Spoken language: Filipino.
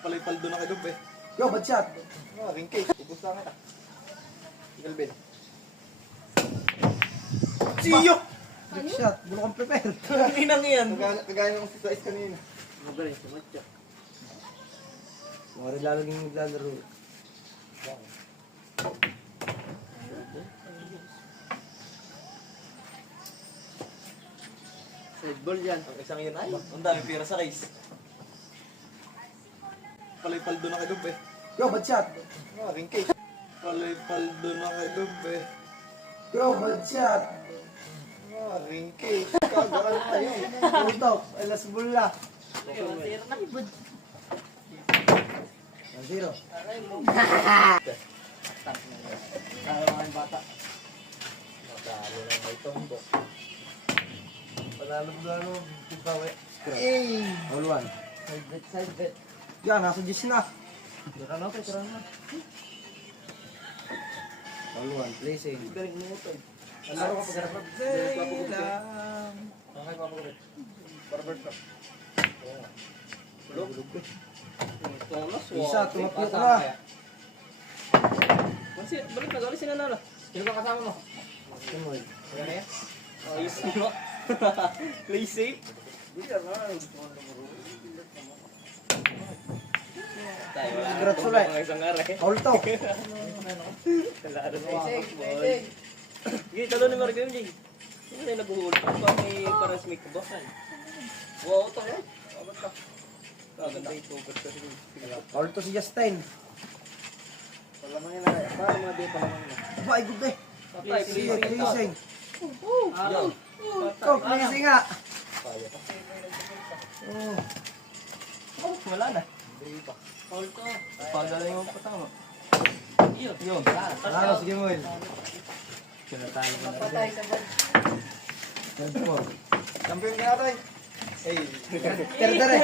Palay-paldo na kagab eh. Yo, bad shot. Ringkay. Ubus na kita. Galben. Siyo! Big shot. Bulo kang prepare. Ang inang yan. Kagaya ng sa is kanina. Magaling sa matcha. Mga rin lalaging naglalaro. Red ball yan. Ang isang yun ay. Ang dami pira sa race. Palay-paldo na kagab eh. Yo, bad shot. Ringkay. Palay-paldo na kagab eh. Yo, bad shot. Ringkay. Kagaan na yun. Putok. Alas bula. Okay, 1-0 na. 1-0. Kaya mga yung bata. Madalo na may tombok. Panalo-gano. Tipawe. Eh. All one. Side bet. Yan, nasa 10 na. Tira na, tira na. All one. Placing. Galing mo ito. Laro ka pag-garap. lang. Okay, papagupit. Barber shop. Bulog. Tomas, Isa, tumapio ka na. Balik na, galing sinanalo. Sino ba kasama mo? Timoy. Wala na yan? Ayos mo. Play safe. Tayo wala. Congrats ulit. Mga isang aray. All to. Talado mo ako. Sige, talo ni Margo yun, Jay. Hindi na naghuhulog. Ba may parang smake ka ba? Wow, ito yan. Abot ka. Kaganda yung tugot kasi. All to si Justin. Palamang yun na. Para mga di palamang yun. Aba, ay good eh. Patay, Sige, placing. Araw. Ikaw, placing nga. Kaya pa. Oh. Wala na. Hindi pa. Paul to. Pagaling mo pa tama. Yun. Yun. Ano, sige mo yun. Sinatalo mo na. Patay sa bad. Third four. Champion ka natin. Hey. Terder eh.